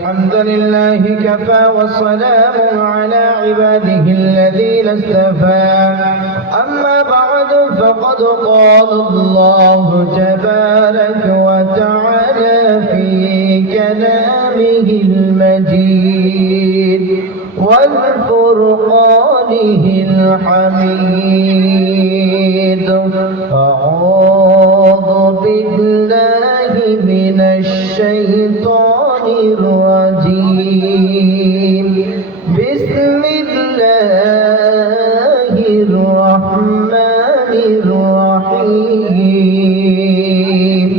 الحمد لله كفى وسلام على عباده الذين اصطفى أما بعد فقد قال الله تبارك وتعالى في كلامه المجيد والفرقانه الحميد أعوذ بالله من الشيطان الرجيم بسم الله الرحمن الرحيم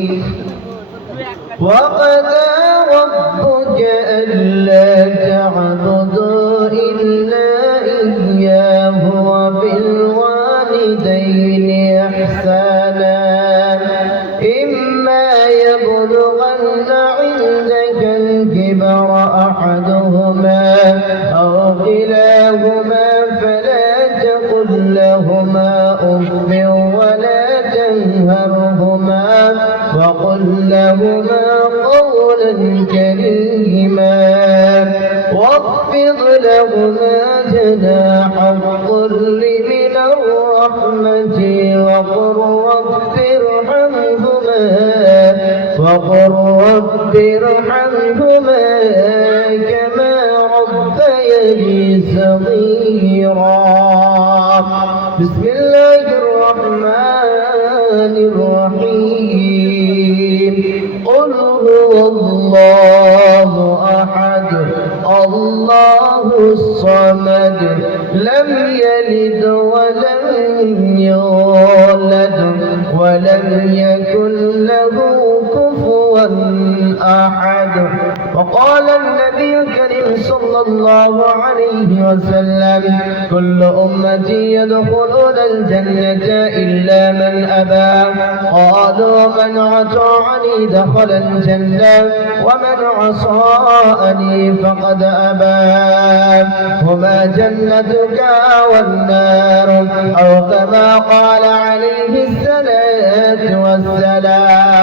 وقضى ربك ألا تعبدوا إلا إياه وبالوالدين إحسانا إما يبلغن عندك الكبر أحدهما أو كلاهما فلا تقل لهما أف ولا تنهرهما وقل لهما قولا كريما واخفض لهما جناح الذل من الرحمة وقل رب ارحمهما كما ربياني صغيرا بسم الله الرحمن الرحيم قل هو الله أحد الله الصمد لم يلد ولم يولد ولم يكن له كفوا أحد وقال النبي الكريم صلى الله عليه وسلم كل أمتي يدخلون الجنة إلا من أبى قالوا من أطاعني دخل الجنة ومن عصاني فقد أبى هما جنتك والنار أو كما قال عليه الصلاة والسلام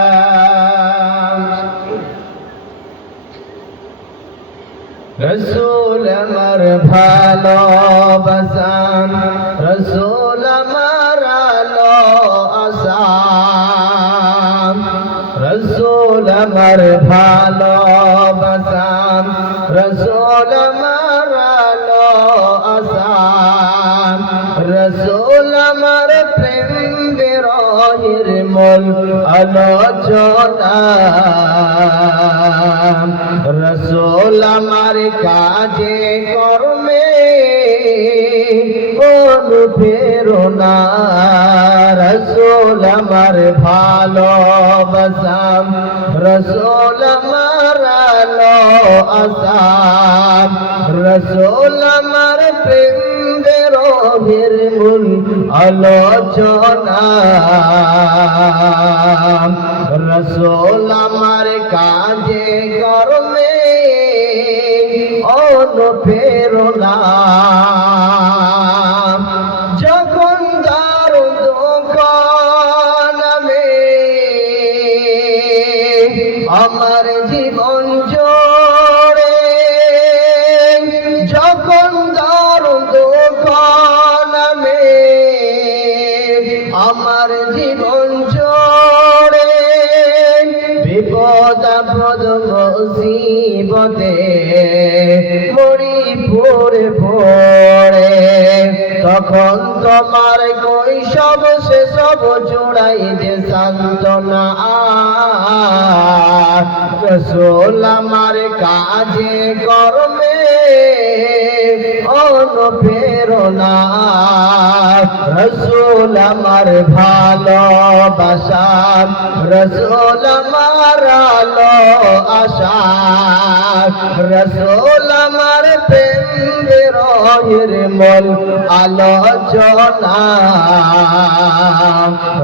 رسول مر ভালো বাসান রসুল মারালো আসান রসুল মর ভালো বাসান রসুল মারালো আসান রসুল মর প্রেম বিরহের মূল আলোচনা রসুল আমার কাজে কর্মে কোন প্রেরণা রসুল আমার ভালোবাসাম রসুল আমার আলো আসাম রসুল আমার প্রেম বিরহের মূল আলোচনা রসুল আমার কাজে কর্মে অনুপ্রেরণা যখন দারুণ দোকানে আমার জীবন জোড়ে যখন দারুণ দোকানে আমার জীবন জোড়ে বিপদ আপদ মুসিবতে মরি পড়ে পড়ে তখন তোমার কৈশব সেসব জোড়াই যে সান্ত্বনা রসুল আমার কাজে কর্মে অনুপ্রেরণা রসুল আমার ভালোবাসা রসুল আমার আলো আশা রসুল আমার প্রেম বিরহের মূল আলোচনা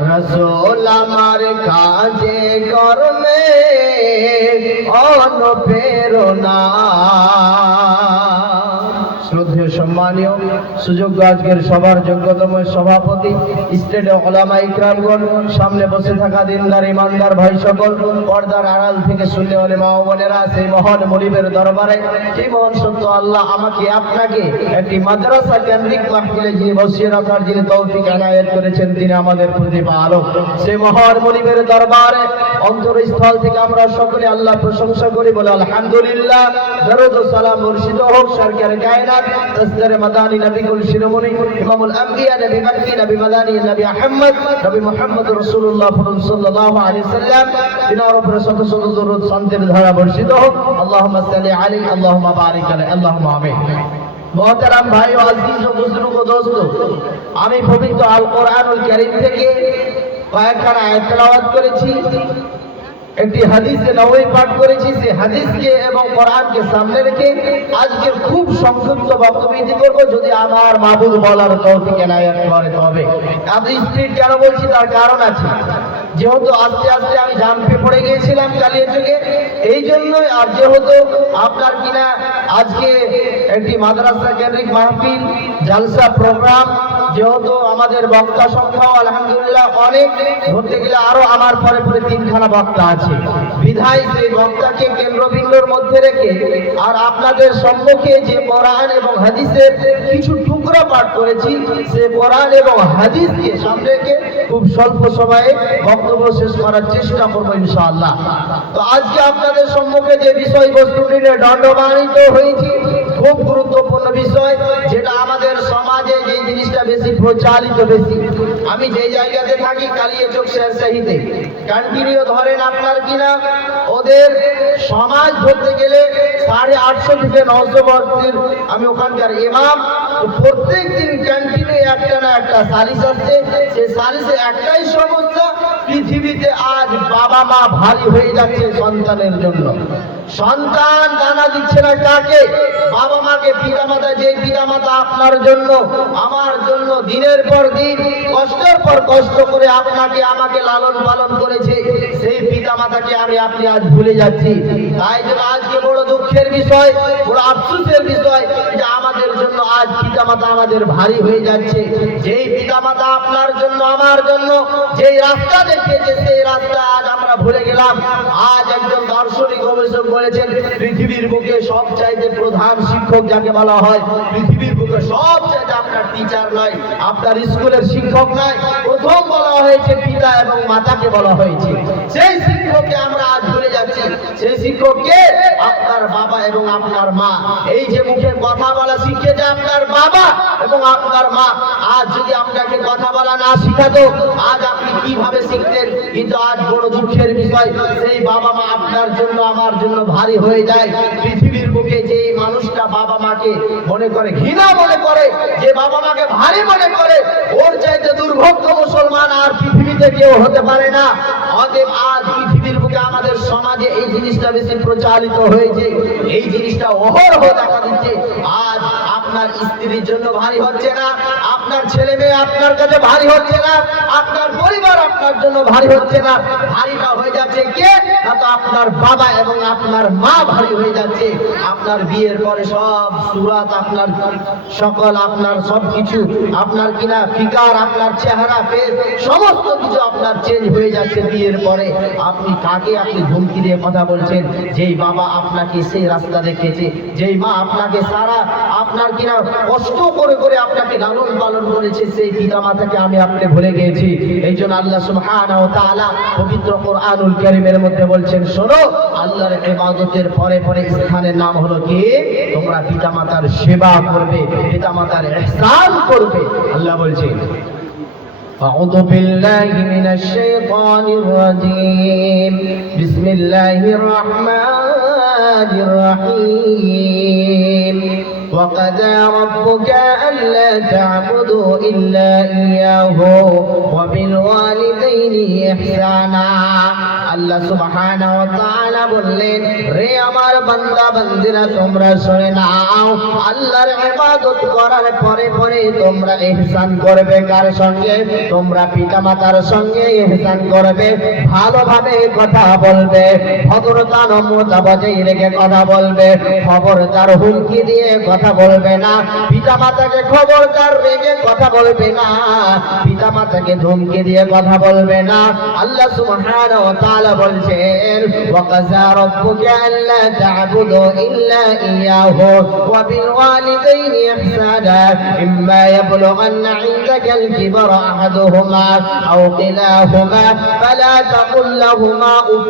রসুল আমার কাজে কর্মে অনুপ্রেরণা শ্রদ্ধেয় পূজনীয় সম্মানীয় সুযোগ্য আজকের সবার যোগ্যতম সভাপতি স্টেট ওলামা ইকরামগণ, সামনে বসে থাকা দিনদার ইমানদার ভাই সকল, পর্দার আড়াল থেকে শুনলে হলে মা ও বোনেরা, সেই মহান মনিবের দরবারে যে মহান সত্য আল্লাহ আমাকে আপনাকে একটি মাদ্রাসা কেন্দ্রিক মাহফিলে যিনি বসিয়ে রাখার যিনি তৌফিক এনায়েত করেছেন, তিনি আমাদের প্রতিপালক। সেই মহান মনিবের দরবারে অন্তরস্থল থেকে আমরা সকলে আল্লাহ প্রশংসা করি, বলে আলহামদুলিল্লাহ। দরুদ ও সালাম বর্ষিত হোক সরকারে কায়নাত তাজদারে মাদানী নবী কুল শিরোমণি ইমামুল আম্বিয়া নবী মক্কি নবী মাদানী নবী আহমদ নবী মুহাম্মদ রাসূলুল্লাহ সাল্লাল্লাহু আলাইহি সাল্লাম, তিনার উপরে শত শত দরুদ শান্তির ধারা বর্ষিত হোক। আল্লাহুম্মা সাল্লি আলাইহি আল্লাহুম্মা বারিক আলাইহি আল্লাহুম্মা আমিন। মোহতারাম ভাই ও আজিজ ও বুজুর্গ দোস্ত, আমি পবিত্র আল কোরআনুল কারীম থেকে কয়েকখানা আয়াত তেলাওয়াত করেছি, একটি হাদিসে নববী পাঠ করেছি। সেই হাদিসকে এবং কোরআনকে সামনে রেখে আজকের খুব সংক্ষিপ্ত বক্তব্য করব, যদি আমার মাবুদ বলার তৌফিক এনায়েত করে তবে। আমি স্পিড কেন বলছি তার কারণ আছে, যেহেতু আস্তে আস্তে আমি জাম্পে পড়ে গিয়েছিলাম কালিয়াচকে, এই জন্যই। আর যেহেতু আপনার কিনা আজকে একটি মাদ্রাসা কেন্দ্রিক মাহফিল জালসা প্রোগ্রাম, যেহেতু আমাদের বক্তা সংখ্যাও আলহামদুলিল্লাহ অনেক, ধরতে গেলে আরো আমার পরে পরে 3খানা বক্তা আছে, বিধায় সেই বক্তাকে কেন্দ্রবিন্দুর মধ্যে রেখে আর আপনাদের সম্মুখে যে কোরআন এবং হাদিসের কিছু টুকরা পাঠ করেছি, সে কোরআন এবং হাদিসকে সামনে রেখে খুব স্বল্প সময়ে বক্তব্য শেষ করার চেষ্টা করবো ইনশাআল্লাহ। তো আজকে আপনাদের সম্মুখে যে বিষয়বস্তুটি নিয়ে দণ্ডমানিত হয়েছি, খুব গুরুত্বপূর্ণ বিষয়, যেটা আমাদের সমাজে যে জিনিসটা বেশি প্রচালিত বেশি। আমি যে জায়গাতে থাকি কালিয়াচক শেরশাহীতে, কন্টিনিউ ধরেন আপনার কিনা ওদের সমাজ ধরতে গেলে 850 থেকে 900 বছরের আমি ওখানকার ইমাম। প্রত্যেক দিন কন্টিনিউ একটা না একটা সালিস আসছে, সেই সালিসে একটাই সমস্যা, পৃথিবীতে আজ বাবা মা ভারী হয়ে যাচ্ছে সন্তানের জন্য। সন্তান দানা দিচ্ছে না কাকে? বাবা মাকে। পিতামাতা, যে পিতামাতা আপনার জন্য আমার জন্য দিনের পর দিন কষ্টের পর কষ্ট করে আপনাকে আমাকে লালন পালন করেছে, সেই পিতামাতাকে আপনি আজ ভুলে যাচ্ছি। তাই জন্য আজকে বড় দুঃখের বিষয়, বড় আফসোসের বিষয় যে আমাদের জন্য আজ পিতামাতা আমাদের ভারী হয়ে যাচ্ছে। যেই পিতামাতা আপনার জন্য আমার জন্য যেই রাস্তা দেখিয়েছে, সেই রাস্তা আজ আমরা ভুলে গেলাম। আজ একজন দার্শনিক গবেষক বলেছেন, পৃথিবীর বুকে সবচাইতে প্রধান শিক্ষক যাকে বলা হয়, পৃথিবীর বুকে সবচাইতে আপনার টিচার নয়, আপনার স্কুলের শিক্ষক নয়, প্রথম বলা হয়েছে পিতা এবং মাতাকে বলা হয়েছে। সেই শিক্ষককে আমরা আজ ভুলে যাচ্ছি। সেই শিক্ষককে আপনার বাবা এবং আপনার মা। এই যে মুখে কথা বলা শিখিয়েছে আপনার বাবা এবং আপনার মা, আজ যদি আপনাকে কথা বলা না শিখাতো, আজ আপনি কিভাবে শিখতেন? কিন্তু আজ বড় দুঃখের বিষয়, সেই বাবা মা আপনার জন্য আমার জন্য ভারী হয়ে যায়। পৃথিবীর বুকে যে মানুষটা বাবা মাকে মনে করে ঘৃণা মনে করে, যে বাবা মাকে ভারী মনে করে, ওর চাইতে দুর্ভাগ্য মুসলমান আর পৃথিবীতে কেউ হতে পারে না। অতএব আজ পৃথিবীর বুকে আমাদের সমাজে এই জিনিসটা বেশি প্রচারিত হয়েছে, এই জিনিসটা অহরহ দেখা দিচ্ছে। আজ আপনার স্ত্রীর জন্য ভারী হচ্ছে না, আপনার ছেলে মেয়ে আপনার কাছে ভারী হচ্ছে না, আপনার পরিবার আপনার জন্য ভারী হচ্ছে না, ভারীটা হয়ে যাচ্ছে কে? না তো আপনার বাবা এবং আপনার মা ভারী হয়ে যাচ্ছে। আপনার বিয়ের পরে সব সুরাত, আপনার সকল, আপনার সবকিছু, আপনার কিনা ফিকার, আপনার চেহারা, ফেস, সমস্ত কিছু আপনার চেঞ্জ হয়ে যাচ্ছে বিয়ের পরে। আপনি কাকে ধমকি দিয়ে কথা বলছেন? যেই বাবা আপনাকে সেই রাস্তা দেখিয়েছে, যেই মা আপনাকে সারা আপনার কিনা কষ্ট করে করে আপনাকে লালন পালন করেছে, সেই পিতা মাতাকে আপনি ভুলে গিয়েছি। এই জন্য আল্লাহ সুবহানাহু ওয়া তাআলা পবিত্র কোরআনুল কারীমের মধ্যে বলছেন, শোনো, আল্লাহর ইবাদতের পরে পরে স্থানের নাম হলো কি? তোমরা পিতা মাতার সেবা করবে, পিতা মাতার ইহসান করবে। আল্লাহ বলছেন, أعوذ بالله من الشيطان الرجيم بسم الله الرحمن الرحيم وقضى ربك ألا تعبدوا إلا إياه وبالوالدين إحسانا আল্লাহ সুবহানাহু ওয়া তাআলা বললেন, রে আমার বান্দা বান্দিরা তোমরা শুনে নাও, আল্লাহর ইবাদত করার পরে পরে তোমরা ইহসান করবে। কার সঙ্গে? তোমরা পিতামাতার সঙ্গে ইহসান করবে, ভালোভাবে কথা বলবে, ভদ্রতা নম্রতা বজায় রেখে কথা বলবে, খবরদার হুমকি দিয়ে কথা বলবে না, পিতামাতাকে খবরদার রেখে কথা বলবে না, পিতামাতাকে ধমকি দিয়ে কথা বলবে না। আল্লাহ সুবহানাহু ওয়া তাআলা বলছেন, ওয়া কাযা রাব্বুকা আল্লা তা'বুদু ইল্লা ইয়াহু ওয়া বিল ওয়ালিদাইনি ইহসানা ইম্মা ইয়াবলুগান্না 'ইনদাকাল কিবারা আহাদুহুমা আও কিলাহুমা ফালা তাকুল লাহুমা উফ।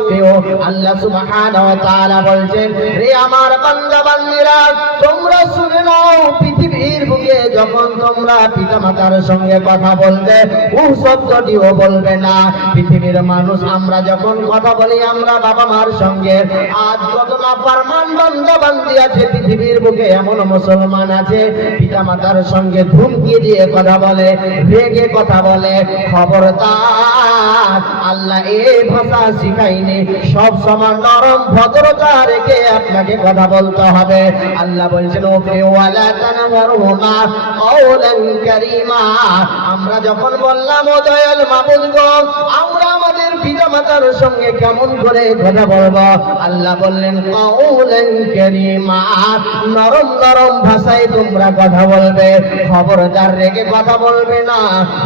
আল্লাহ সুবহানাহু ওয়া তাআলা বলছেন, রে আমার বান্দা বান্দীরা তোমরা শুনে নাও, পৃথিবীর বুকে যখন তোমরা পিতামাতার সঙ্গে কথা বলবে, উহ শব্দটিও বলবে না। পৃথিবীর মানুষ আমরা যখন কথা বলি আমরা বাবা মার সঙ্গে, আজ কত নাফরমান বান্দা বান্দি আছে পৃথিবীর বুকে, এমন মুসলমান আছে পিতামাতার সঙ্গে ধমকি দিয়ে কথা বলে, রেগে কথা বলে। খবরদার, আল্লাহ এই ভাষা শিখায়নি, সব সময় নরম ভদ্রতা রেখে আপনাকে কথা বলতে হবে। আল্লাহ বলছেন, ওকে ওয়ালা তানহারহুমা কাওলান কারীমা। আমরা যখন বললাম ও দয়াল মাবুদ গো, আমরা আমাদের পিতামাতার সঙ্গে কেমন করে কথা বলবো? আল্লাহ বললেন কাওলান কারীমা, নরম নরম ভাষায় তোমরা কথা বলবে, খবরদার রেগে কথা বলবে না,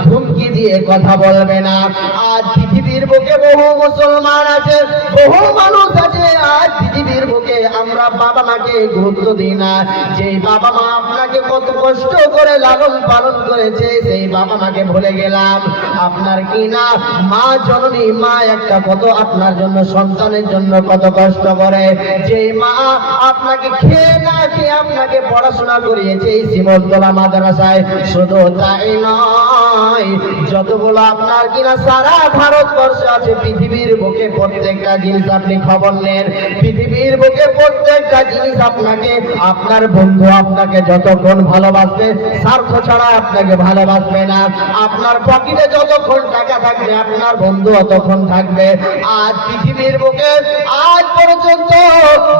ধমকি দিয়ে কথা বলবে না। আজ পৃথিবীর বুকে বহু মুসলমান আছে, বহু মানুষ আছে, আজ পৃথিবীর বুকে আমরা বাবা মাকে গুরুত্ব দিই না। যেই বাবা মা আপনাকে কত কষ্ট করে লালন পালন করেছে, সেই বাবা মাকে ভুলে গেলাম। আপনার কি না মা জননী, মা একটা কত আপনার জন্য, সন্তানের জন্য কত কষ্ট করে। যেই মা আপনাকে খেয়ে না খেয়ে আপনাকে পড়াশোনা করিয়েছে এই শিমুলতলা মাদ্রাসায়, শুধু তাই নয়, যতগুলো আপনার কিনা সারা ভারতবর্ষে আছে পৃথিবীর বুকে, প্রত্যেকটা জিনিস আপনি খবর নেন। পৃথিবীর বুকে প্রত্যেকটা জিনিস আপনাকে, আপনার বন্ধু আপনাকে যতক্ষণ ভালোবাসবে, স্বার্থ ছাড়া আপনাকে ভালোবাসবে না। আপনার পকেটে যতক্ষণ টাকা থাকবে আপনার বন্ধু অতক্ষণ থাকবে। আজ পৃথিবীর বুকে আজ পর্যন্ত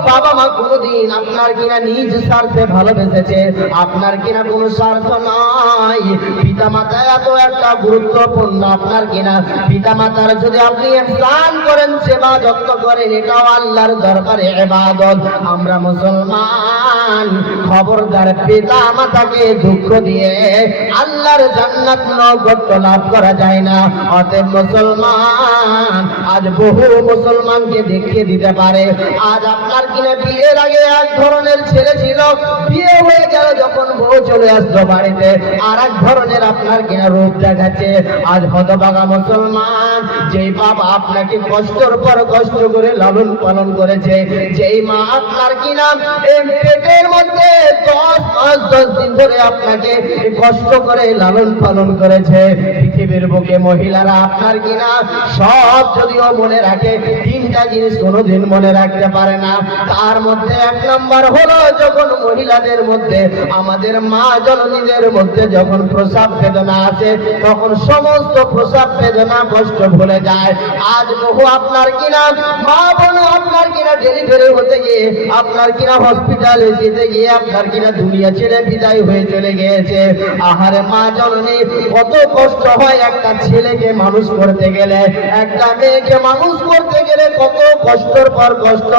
বাবা মা কোনোদিন আপনার কিনা নিজ স্বার্থে ভালোবেসেছে? আপনার কিনা কোনো স্বার্থ নাই। পিতা মাতা এত একটা গুরুত্বপূর্ণ, আপনার কিনা পিতা মাতার যদি আপনি ইহসান করেন, সেবা যত্ন করেন, এটাও আল্লাহর দরবারে ইবাদত। আমরা মুসলমান, খবরদার পিতা মাতাকে দুঃখ দিয়ে আল্লাহর জান্নাত নগদ লাভ করা যায় না। অতএব মুসলমান, আজ বহু মুসলমানকে দেখিয়ে দিতে পারে, আজ আপনার কিনা বিয়ের আগে এক ধরনের ছেলে ছিল, বিয়ে হয়ে গেল যখন বউ চলে আসতো বাড়িতে আর এক ধরনের আপনার কিনা রূপ দেখাচ্ছে। আজ হতভাগা মুসলমান, যেই বাবা আপনাকে কষ্টের পর কষ্ট করে লালন পালন করেছে, যেই মা আপনার কিনা পেটের মধ্যে 10 দিন ধরে আপনাকে কষ্ট করে লালন পালন করেছে, পৃথিবীর বুকে মহিলারা আপনার কিনা সব যদিও মনে রাখে, 3টা জিনিস কোনোদিন মনে রাখতে পারে না। তার মধ্যে 1 নম্বর হলো, যখন মহিলাদের মধ্যে, আমাদের মা জননীদের মধ্যে যখন প্রসাব বেদনা আছে, তখন সমস্ত প্রসাব বেদনা কষ্ট ভুলে যায়। আজ বহু আপনার কিনা মা বোন আপনার কিনা ডেলিভারি হতে গিয়ে, আপনার কিনা হসপিটালে যেতে গিয়ে আপনার কিনা দুনিয়া ছেড়ে বিদায় হয়ে চলে গিয়েছে। আহারে মা জননী, কত কষ্ট হয় একটা ছেলেকে মানুষ করতে গেলে, একটা মেয়েকে মানুষ করতে গেলে, কত কষ্টের পর কষ্ট,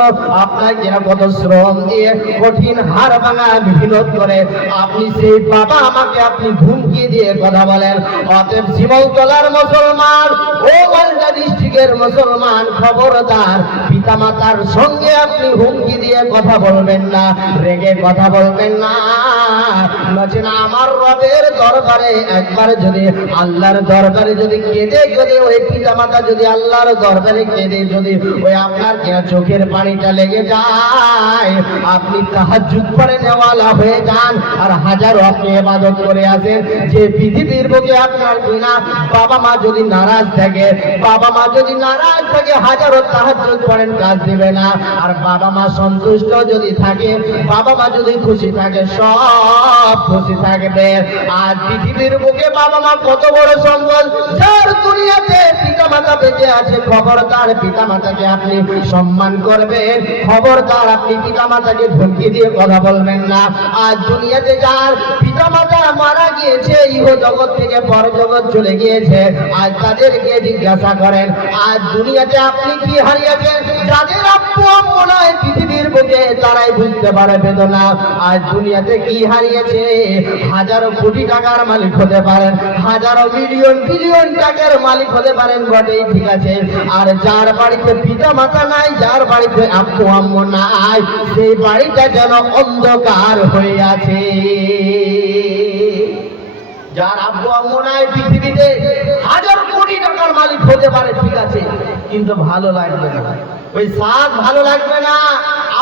আপনার কিনা কত শ্রম দিয়ে কঠিন হাড় ভাঙা মেহনত করে আপনি সেই বাবা আমাকে আপনি ধমকি দিয়ে কথা বলেন। অতএব শিমুলতলার মুসলমান, ও মালদা ডিস্ট্রিক্টের মুসলমান, খবরদার, পিতা মাতার সঙ্গে আপনি হুমকি দিয়ে কথা বলবেন না, রেগে কথা বলবেন না। বলছেন আমার রবের দরবারে একবার যদি, আল্লাহর দরবারে যদি কেঁদে কেঁদে ওই পিতা মাতা যদি আল্লাহর দরবারে কেঁদে যদি ওই আপনার চোখের পানিটা লেগে যায়, আপনি তাহাজ্জুদ পড়ে নেওয়ালা হয়ে যান, আর হাজারো আপনি ইবাদত করে আসেন। যে পৃথিবীর বুকে আপনার কিনা বাবা মা যদি নারাজ থাকে, বাবা মা যদি নারাজ থাকে, হাজারো তাহাজ্জুদ পড়েন, কাজ দিবে না। আর বাবা মা সন্তুষ্ট যদি থাকে, বাবা মা যদি খুশি থাকে, সব খুশি থাকবে। আর পৃথিবীর বুকে বাবা মা কত বড় সম্পদ। যার দুনিয়াতে পিতা মাতা বেঁচে আছে, খবরদার পিতা মাতাকে আপনি সম্মান করবেন, খবরদার আপনি পিতা মাতাকে ধমকি দিয়ে কথা বলবেন না। আর দুনিয়াতে যার পিতা মাতা মারা গিয়েছে, ইহ জগৎ থেকে পর জগৎ চলে গিয়েছে, আজ তাদেরকে জিজ্ঞাসা করেন আজ দুনিয়াতে আপনি কি হারিয়েছেন। যাদের আব্বু আম্মু নাই পৃথিবীর বুকে, তারাই বুঝতে পারে বেদনা। আজ দুনিয়াতে কি হারিয়েছে। হাজারো কোটি টাকার মালিক হতে পারেন, হাজারো মিলিয়ন বিলিয়ন টাকার মালিক হতে পারেন বটেই, ঠিক আছে। আর যার বাড়িতে পিতা মাতা নাই, যার বাড়িতে আব্বু আম্মু নাই, সেই বাড়িটা যেন অন্ধকার হয়ে আছে। যার আব্বু আম্মু নাই পৃথিবীতে হাজার কোটি টাকার মালিক হতে পারে, ঠিক আছে, কিন্তু ভালো লাগবে না, ওই স্বাদ ভালো লাগবে না।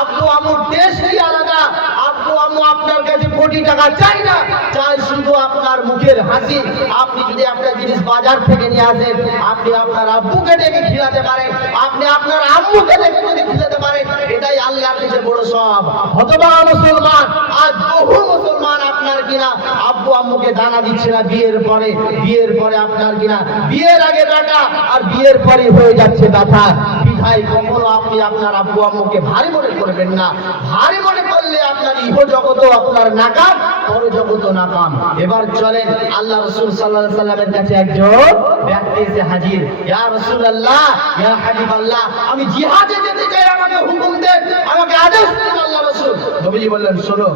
আব্বু আম্মুর টেস্টই আলাদা। আব্বু আম্মু আপনার কাছে কোটি টাকা চাই না, চাই শুধু আপনার মুখের হাসি। আপনি যদি একটা জিনিস বাজার থেকে নিয়ে আসেন, আপনি আপনার আব্বুকে ডেকে খিলাতে পারেন, আপনি আপনার আম্মুকে ডেকে যদি খিলাতে পারেন, এটাই আল্লাহর কাছে বড় সব। হতভাগা মুসলমান, আজ বহু মুসলমান আপনার কিনা আব্বু আম্মুকে দানা দিচ্ছে না বিয়ের পরে। বিয়ের পরে আপনার কিনা বিয়ের আগে বেটা, আর বিয়ের পরে হয়ে যাচ্ছে ব্যথা। বিধায় কখনো আপনি আপনার আব্বু আম্মুকে ভারী মনে করবেন না। ভারী মনে করলে আপনার ইহ জগত আপনার নাকাম, পর জগত নাকাম। এবার চলেন আল্লাহ রাসূল সাল্লাল্লাহু আলাইহি সাল্লামের কাছে একজন ব্যক্তি এসে হাজির। ইয়া রাসূলুল্লাহ, ইয়া হাবিবাল্লাহ, আমি জিহাদে যেতে চাই, আমাকে হুকুম দেন, আমাকে আদেশ দিন আল্লাহ রাসূল। নবীজি বললেন শোনো,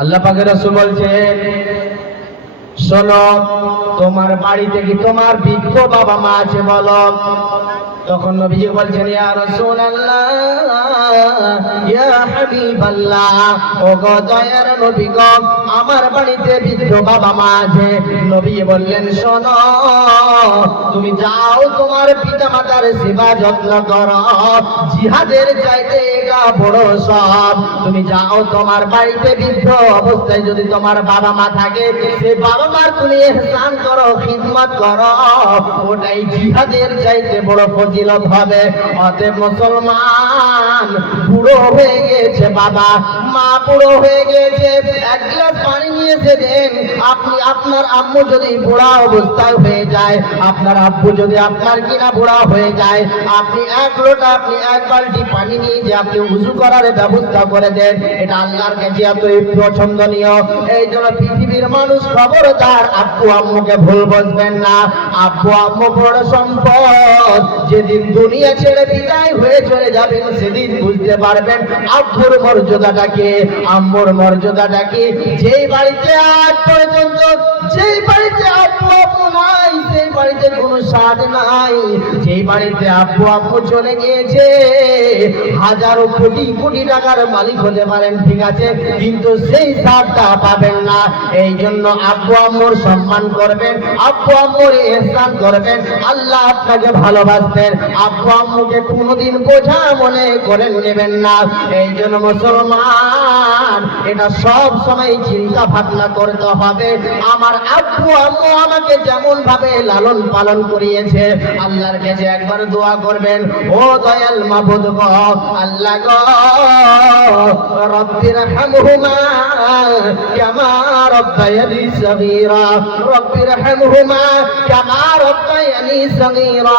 আল্লাহ পাকের রাসূল বলছেন শোনো, তোমার বাড়িতে কি তোমার বৃদ্ধ বাবা মা আছে বলো। তখন নবীজি বলছেন ইয়া রাসূলুল্লাহ, ইয়া হাবিবাল্লাহ, ও গো দয়ার নবী গো, আমার বাড়িতে বৃদ্ধ বাবা মা আছে। নবী বললেন শোনো, তুমি যাও তোমার পিতা মাতার সেবা যত্ন করো, জিহাদের চাইতে এটা বড় সব। তুমি যাও তোমার বাড়িতে বৃদ্ধ অবস্থায় যদি তোমার বাবা মা থাকে, সেই বাবা মার তুমি ইহসান করো, খিদমত করো, ওটাই জিহাদের চাইতে বড় ফজিলত হবে। অতএব মুসলমান, বুড়ো হয়ে গেছে বাবা মা, বুড়ো হয়ে গেছে, এক গ্লাস পানি নিয়ে এসে দেন। আপনি আপনার আম্মু যদি বুড়া অবস্থায় হয়ে যায়, আপনার আব্বু যদি আপনার কিনা বুড়া হয়ে যায়, আপনি এক লোটা, আপনি এক বালতি পানি নিয়ে যে আপনি উযু করার ব্যবস্থা করে দেন, এটা আল্লাহর কাছে এতই পছন্দনীয়। এই জন্য পৃথিবীর মানুষ খবরদার আব্বু আম্মুকে ভুল বুঝবেন না। আব্বু আম্মু বড় সম্পদ। যেদিন দুনিয়া ছেড়ে বিদায় হয়ে চলে যাবেন, সেদিন বুঝতে পারবেন আব্বুর মর্যাদাটাকে, আম্মুর মর্যাদাটাকে। যেই বাড়িতে আজ পর্যন্ত, যেই বাড়িতে আব্বু আম্মু নাই, সেই বাড়িতে কোনো স্বাদ নাই। যেই বাড়িতে আব্বু আম্মু চলে গিয়েছে, হাজারো কোটি কোটি টাকার মালিক হতে পারেন, ঠিক আছে, কিন্তু সেই স্বাদটা পাবেন না। এই জন্য আব্বু আম্মুর সম্মান করবেন, আব্বু আম্মুর ইহসান করবেন। আল্লাহ আপনাকে ভালোবাসবেন, আব্বু আম্মুকে কোনোদিন বোঝা মনে করে নেবেন না। এই জন্য মুসলমান, এটা সব সময় চিন্তা ভাবনা করতে হবে, আমার আব্বু আম্মু আমাকে যেমন ভাবে লালন পালন করিয়েছে। আল্লাহর কাছে একবার দোয়া করবেন, ও দয়াল মাবুদ গো, আল্লাহ গো, রব্বির হামহুমা কামা রব্বায়ানি সগীরা, রব্বির হামহুমা কামা রব্বায়ানি সগীরা।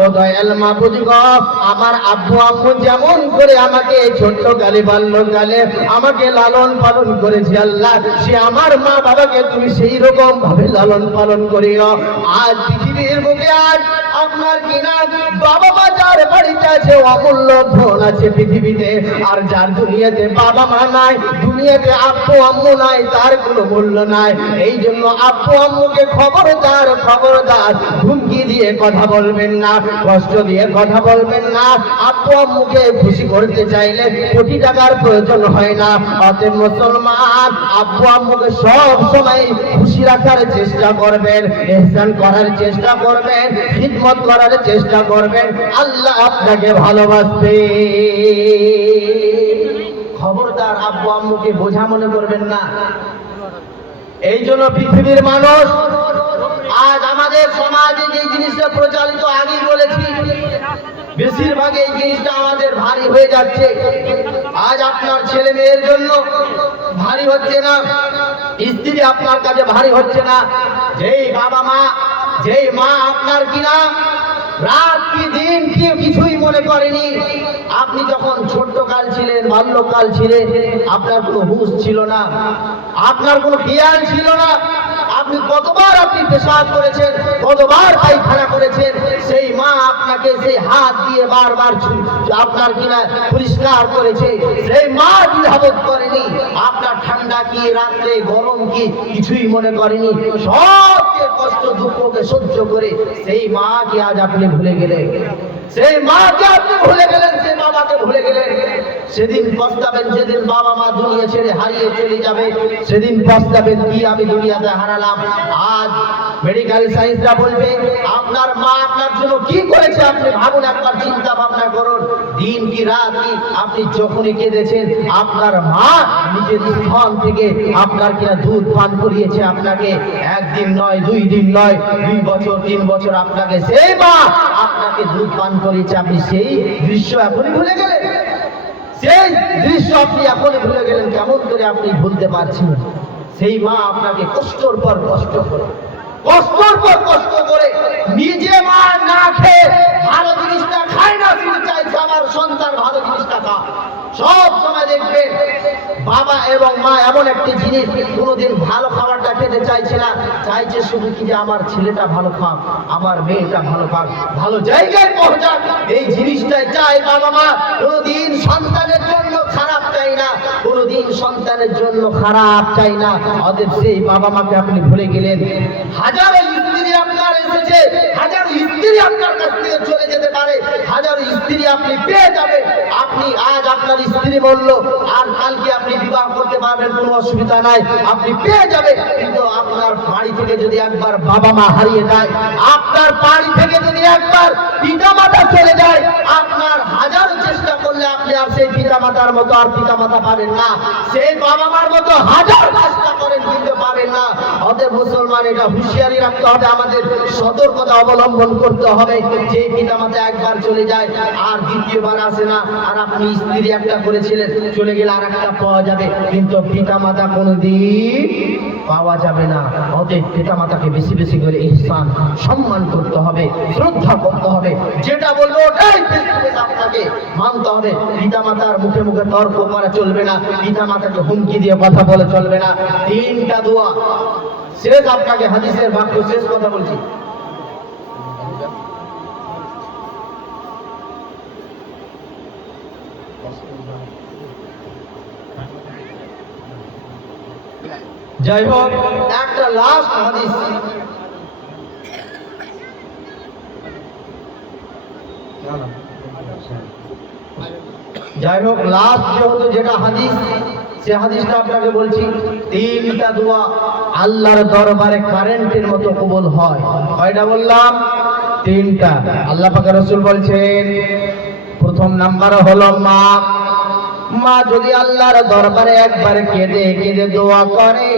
ও দয়াল মাবুদ গো, আমার আব্বু আম্মু যেমন করে আমাকে ছোট্ট কালে বাল্যকালে আমাকে লালন পালন করেছে, আল্লাহ সে আমার মা বাবাকে তুমি সেই রকম ভাবে লালন পালন করিও। আজ পৃথিবীর বুকে আজ আপনার কিনা বাবা মা যার বাড়িতে আছে, অমূল্য ধন আছে পৃথিবীতে। আর যার দুনিয়াতে বাবা মা নাই, দুনিয়াতে আব্বু আম্মু নাই, তার কোনো মূল্য নাই। এই জন্য আব্বু আম্মুকে খবরদার, খবরদার হুমকি দিয়ে কথা বলবেন না, কষ্ট দিয়ে কথা বলবেন না। আব্বু আম্মুকে খুশি করতে চাইলে কোটি টাকার প্রয়োজন হয় না। অতএব মুসলমান, আব্বু আম্মুকে সব সময় খুশি রাখার চেষ্টা করবেন, ইহসান করার চেষ্টা করবেন, খিদমত করার চেষ্টা করবেন। আল্লাহ আপনাকে ভালোবাসবে। খবরদার আব্বু আম্মুকে বোঝা মনে করবেন না। এই জন্য পৃথিবীর মানুষ আজ আমাদের সমাজে যে জিনিসটা প্রচলিত, আগেই বলেছি, বেশিরভাগ এই জিনিসটা আমাদের ভারী হয়ে যাচ্ছে। আজ আপনার ছেলে মেয়ের জন্য ভারী হচ্ছে না, স্ত্রী আপনার কাছে ভারী হচ্ছে না। যেই মা আপনার কিনা রাত কি দিন কি কিছুই মনে করেনি, আপনি যখন ছোট্টকাল ছিলেন, বাল্যকাল ছিলেন, আপনার কোনো হুঁশ ছিল না, আপনার কোনো জ্ঞান ছিল না, আপনি কতবার আপনি পেশাব করেছেন, কতবার পায়খানা করেছেন, সেই মা আপনাকে সেই হাত দিয়ে বারবার আপনার কিনা পরিষ্কার করেছে। সেই মা দ্বিধাবোধ করেনি, আপনার ঠান্ডা কি রাত্রে গরম কি কিছুই মনে করেনি, সব কষ্ট দুঃখকে সহ্য করে সেই মাকে আজ আপনি ভুলে গেলেন। সেই মাকে আপনি ভুলে গেলেন, সেই বাবাকে ভুলে গেলেন। সেদিন পস্তাবেন, যেদিন বাবা মা দুনিয়া ছেড়ে হারিয়ে চলে যাবে, সেদিন পস্তাবেন কি আমি দুনিয়াতে হারালাম। আজ মেডিকেল সায়েন্সরা বলবে আপনার মা আপনার জন্য কি করেছে, আপনি ভাবুন, একবার চিন্তা ভাবনা করুন। দিন কি রাত কি আপনি যখনই কেঁদেছেন, আপনার মা নিজের স্তন থেকে আপনার কিনা দুধ পান করিয়েছে আপনাকে, একদিন নয়, 2 দিন নয়, 2 বছর 3 বছর আপনাকে সেই মা আপনাকে দুধ পান করিয়েছে। আপনি সেই দৃশ্য এখনই ভুলে গেলেন, সেই দৃশ্য আপনি এখনই ভুলে গেলেন। কেমন করে আপনি ভুলতে পারছেন? সেই মা আপনাকে কষ্টর পর কষ্ট করে, কষ্টর পর কষ্ট করে, নিজে মা না খেয়ে ভালো জিনিসটা খায় না, শুধু চাইছে আমার সন্তান ভালো জিনিসটা খা। সব সময় দেখবেন বাবা এবং মা এমন একটি জিনিস, কোনোদিন ভালো খাবারটা খেতে চাইছে না, চাইছে শুধু কি যে আমার ছেলেটা ভালো খাক, আমার মেয়েটা ভালো খাক, ভালো জায়গায় পৌঁছাক, এই জিনিসটাই চাই বাবা মা। কোনোদিন সন্তানের জন্য খারাপ চাই না, কোনোদিন সন্তানের জন্য খারাপ চাই না। অতএব সেই বাবা মাকে আপনি ভুলে গেলেন। হাজারো স্ত্রী আপনার এসেছে, হাজারো স্ত্রী আপনার কাছ থেকে চলে যেতে পারে, হাজারো স্ত্রী আপনি পেয়ে যাবেন। আপনি আজ আপনার স্ত্রী বলল, আর কালকে আপনি বিবাহ করতে পারবেন, কোনো অসুবিধা নাই, আপনি পেয়ে যাবেন। কিন্তু আপনার বাড়ি থেকে যদি একবার বাবা মা হারিয়ে যায়, আপনার বাড়ি থেকে যদি একবার পিতা মাতা চলে যায়, আপনার হাজারো চেষ্টা করলে আপনি আর সেই পিতা মাতার মতো আর পিতা মাতা পাবেন না, সেই বাবা মার মতো হাজার চেষ্টা করেন কিন্তু পাবেন না। অতএব মুসলমান, এটা হুঁশিয়ারি রাখতে হবে, আমাদের সতর্কতা অবলম্বন করতে হবে। যে পিতা মাতা একবার চলে যায় আর দ্বিতীয়বার আসে না, আর আপনি স্ত্রী একটা করেছিলেন, চলে গেলে আর একটা পাওয়া যাবে, কিন্তু পিতা মাতা কোনোদিন পাওয়া যাবে না। অতএব পিতা মাতাকে বেশি বেশি করে ইহসান সম্মান করতে হবে, শ্রদ্ধা করতে হবে, যেটা বলবো ওটাই আপনাকে মানতে হবে। পিতা মাতার মুখে মুখে তর্ক করা চলবে না, পিতা মাতাকে হুমকি দিয়ে কথা বলে চলবে না। 3টা দোয়া শেষ, আপনাকে হাদিসের বাক্য শেষ কথা বলছি। যাই হোক, একটা লাস্ট হাদিস, যাই হোক লাস্ট যেহেতু যেটা হাদিস, সে হাদিসটা আপনাকে বলছি। 3টা দোয়া আল্লাহর দরবারে কারেন্টের মতো কবুল হয়। কয়টা বললাম? 3টা। আল্লাহ পাক রাসূল বলছেন, প্রথম নাম্বার হলো মা। মা যদি আল্লাহর দরবারে একবার কেঁদে কেঁদে দোয়া করে,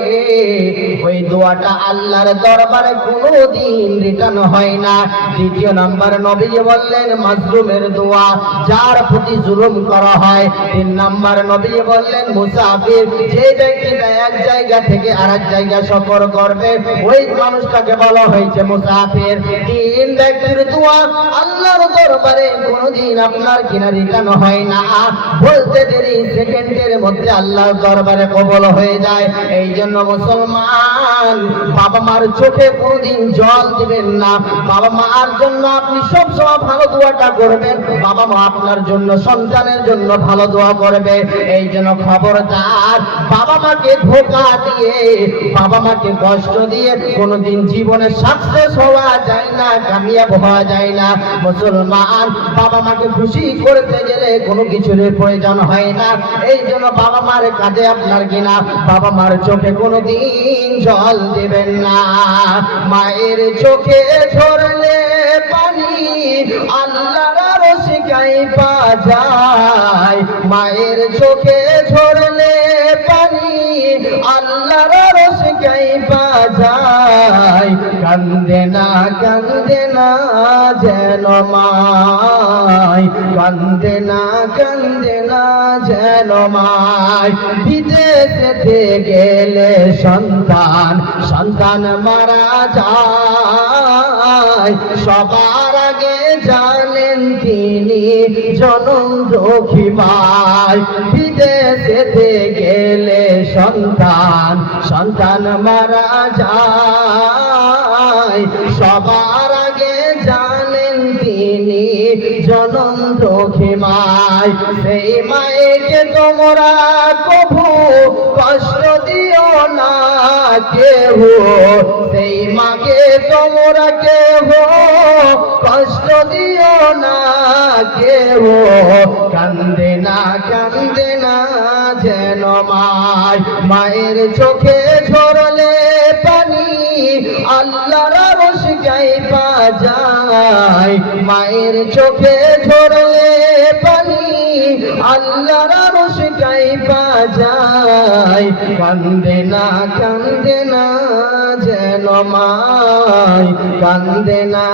ওই দোয়াটা আল্লাহর দরবারে কোনোদিন রিটার্ন হয় না। 2 নাম্বার নবীজি বললেন মাজলুমের দোয়া, যার প্রতি জুলুম করা হয়। 3 নাম্বার নবীজি বললেন মুসাফির, যে ব্যক্তিটা এক জায়গা থেকে আরেক জায়গা সফর করবে, ওই মানুষটাকে বলা হয়েছে মুসাফির। 3 ব্যক্তির দোয়া আল্লাহর দরবারে কোনোদিন আপনার কিনা রিটার্ন হয় না, বলতে দেরি সেকেন্ডের মধ্যে আল্লাহর দরবারে কবুল হয়ে যায়। এই জন্য মুসলমান, বাবা মার চোখে কোনোদিন জল দিবেন না। বাবা মার জন্য আপনি সব সময় ভালো দোয়াটা করবেন, বাবা মা আপনার জন্য, সন্তানের জন্য ভালো দোয়া করবে। এই জন্য খবরদার, বাবা মাকে ধোঁকা দিয়ে, বাবা মাকে কষ্ট দিয়ে কোনোদিন জীবনে সাকসেস হওয়া যায় না, কামিয়াব হওয়া যায় না। মুসলমান, বাবা মাকে খুশি করতে গেলে কোনো কিছুর প্রয়োজন হয় না। এই জন্য বাবা মার কাজে আপনার কিনা বাবা মার চোখে কোনোদিন জল দেবেন না। মায়ের চোখে ঝরলে পানি আল্লাহর রসিকাই পা যায়, মায়ের চোখে ঝরলে পানি আল্লাহর রসিকাই কাইপা যায়, কান্দে না যেন মাই, কান্দে না যেন মাই। বিদেশেতে গেলে সন্তান মারা যায়, সবার আগে জানেন তিনি জনম দুঃখী মাই। বিদেশেতে গেলে সন্তান মারা যায়, সবার আগে জানেন তিনি জনম দুঃখী মাই। সেই মায়েকে তোমরা কভু কষ্ট দিও না কেহ, সেই মাকে তোমরা কেহ কষ্ট দিও না কেহ। কান্দে না যেন মাই, মায়ের চোখে ঝরলে পানি আল্লাহর আরশ কাইপা যায়, মায়ের চোখে ঝরলে পানি আল্লাহর আরশ কাইপা যায়। কান্দে না যেন মাই, কান্দে না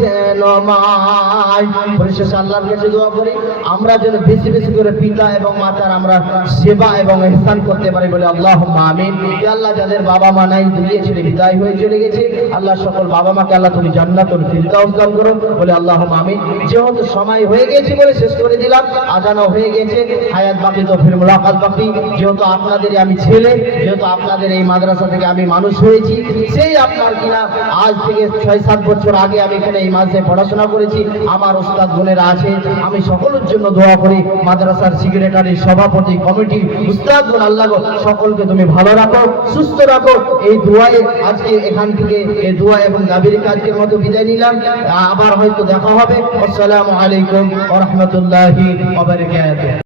যেন মাই। পরিশেষে আল্লাহর কাছে দোয়া করি আমরা যেন বেশি বেশি করে পিতা এবং মাতার আমরা সেবা এবং ইহসান করতে পারি বলে আল্লাহুম্মা আমিন। হে আল্লাহ, যাদের বাবা মা নাই, দুনিয়া ছেড়ে বিদায় হয়ে চলে গেছে, আল্লাহ সকল বাবা মাকে আল্লাহ তুমি জান্নাতুল ফিরদাউস দান করো বলে আল্লাহুম্মা আমিন। যেহেতু সময় হয়ে গেছে বলে শেষ করে দিলাম, আজানও হয়ে গেছে, হায়াত বাকি তো ফির মুলাকাত বাকি। যেহেতু আপনাদেরই আমি ছেলে, যেহেতু আপনাদের এই মাদ্রাসা থেকে আমি মানুষ হয়েছি, সেই আপনার কিনা আজ থেকে 6-7 বছর আগে আমি এখানে এই মাদ্রাসায় পড়াশোনা করেছি। আমার ওস্তাদ বোনেরা আছে, আমি সকলের জন্য দোয়া করি। মাদ্রাসার সেক্রেটারি, সভাপতি, কমিটি, উস্তাদ বোন, আল্লাহ সকলকে তুমি ভালো রাখো, সুস্থ রাখো। এই দোয়ায় আজকে এখান থেকে এই দোয়া এবং দাবির কাজের মতো বিদায় নিলাম। আবার হয়তো দেখা হবে। আসসালামু আলাইকুম ওয়া রাহমাতুল্লাহি ওয়া বারাকাতুহু।